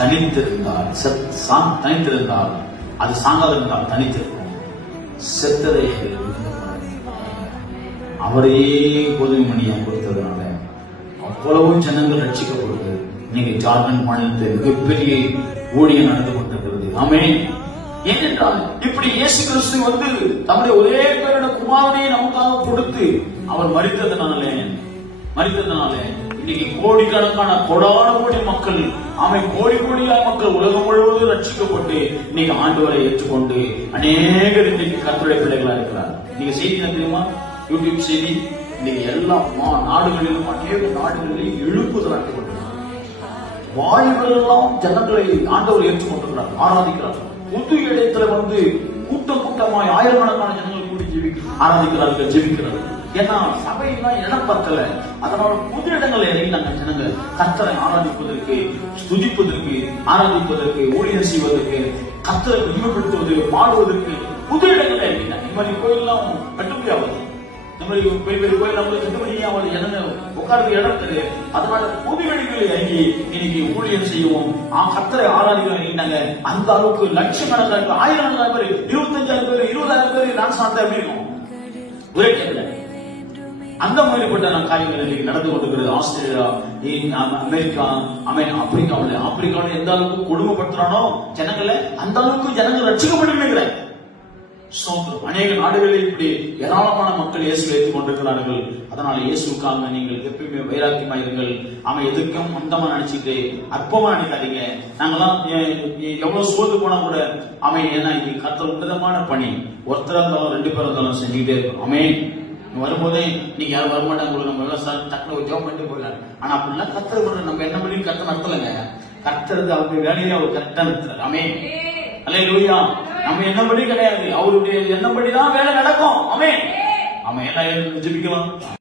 தனித்திருந்தால் தனித்திருந்தால் அது சாகாது என்றால் தனித்திருக்கும். செத்ததை அவரையே கோதுமை மணியா கொடுத்ததுனால அவ்வளவு ஜனங்கள் ரட்சிக்கப்படுது. நீங்க ஜார்க்கண்ட் மாநிலத்தில் மிகப்பெரிய ஊழியம் நடந்து கொண்டிருக்கிறது. ஆமென். ஏனென்றால் இப்படி இயேசு கிறிஸ்து தம்முடைய ஒரே பேரோட குமாரனை நமக்காக கொடுத்து அவர் மரித்ததுனால இன்னைக்கு கோடிக்கணக்கான கோடி மக்கள் கோடி கோடியாய் மக்கள் உலகம் முழுவதும் ரட்சிக்கப்பட்டு இன்னைக்கு ஆண்டவரை ஏற்றுக்கொண்டு அநேகர் இன்னைக்கு கர்த்தருடைய பிள்ளைகளா இருக்கிறார். நீங்க செய்தி தெரியுமா? யூடியூப் செய்தி இன்னைக்கு எல்லா நாடுகளிலும் அநேக நாடுகளிலும் எழுப்புதல் நடத்தப்பட்டிருக்கிறார். வாலிபர்களெல்லாம் ஜனங்களை ஆண்டவர் ஏற்றுக்கொண்டிருக்கிறார், ஆராதிக்கிறார். புது இடத்துல கூட்டமாய் ஆயிரக்கணக்கான ஜனங்கள் கூடி ஆராதிக்கிறார்கள், ஜெபிக்கிறார்கள். ஏன்னா சபையெல்லாம் இடம் பத்தல. அதனால புது இடங்கள் இறங்கி நாங்கள் ஜனங்கள் கர்த்தரை ஆராதிப்பதற்கு, ஸ்துதிப்பதற்கு, ஆராதிப்பதற்கு, ஊழியம் செய்வதற்கு, கர்த்தரை மகிமைப்படுத்துவது, பாடுவதற்கு புது இடங்கள் இறங்கினாங்க. இந்த மாதிரி கோயில்லாம் கட்டுப்படியாவது, இந்த மாதிரி பெரிய பெரிய கோயில் நம்மளுக்கு கட்டுப்படியாவது ஜனங்க உட்கார்ந்து இடம் தரு. அதனால புது இடங்களை இறங்கி இன்னைக்கு ஊழியம் செய்வோம், கர்த்தரை ஆராதிக்க இறங்கினாங்க. அந்த அளவுக்கு லட்சக்கணக்கான ஆயிரக்கணக்கான பேர், 25,000 பேர், 20,000 பேர் டான்ஸ் ஆட எப்படி இருக்கும் ஒரே டைம்ல? அந்த மாதிரிப்பட்ட காரியங்கள் நடந்து கொண்டிருக்கிறது. ஆஸ்திரேலியா, அமெரிக்கா, ஆப்பிரிக்காவில் எந்த அளவுக்கு கொடுமைப்படுத்துறானோ ஜனங்களை, அந்த அளவுக்கு ஜனங்கள் ரட்சிக்கப்பட்டு அநேக நாடுகளில் இப்படி ஏராளமான மக்கள் இயேசுவை ஏற்றுக் கொண்டிருக்கிறார்கள். அதனால இயேசுக்காக நீங்கள் எப்பயுமே வைராக்கியமாயிருங்கள். அவன் எதுக்கும் அந்தமா நினைச்சிட்டு அற்பமா நினைக்காதீங்க. நாங்கெல்லாம் எவ்வளவு சோர்ந்து போனா கூட ஏன்னா இது கர்த்தர் உன்னதமான பணி. ஒருத்தர் இருந்தாலும் 2 பேர் இருந்தாலும் செஞ்சுக்கிட்டே இருக்கும். வரும்போதே நீங்க யாரும் வரமாட்டாங்க, நம்ம எல்லாம் டக்குனு ஜாப் பண்ணிட்டு போயிடலாம். ஆனா அப்படிலாம் கர்த்தர் பண்ற நம்ம என்ன பண்ணி கர்த்தர் நடத்தலைங்க. கர்த்தருக்கு அவருடைய வேலையை அவர் கரெக்டா நடத்துறாரு. ஆமென். அல்லேலூயா. நம்ம என்னபடி கிடையாது, அவருடைய என்னபடிதான் வேலை நடக்கும். ஆமென். எல்லாம் ஜெபிக்கலாம்.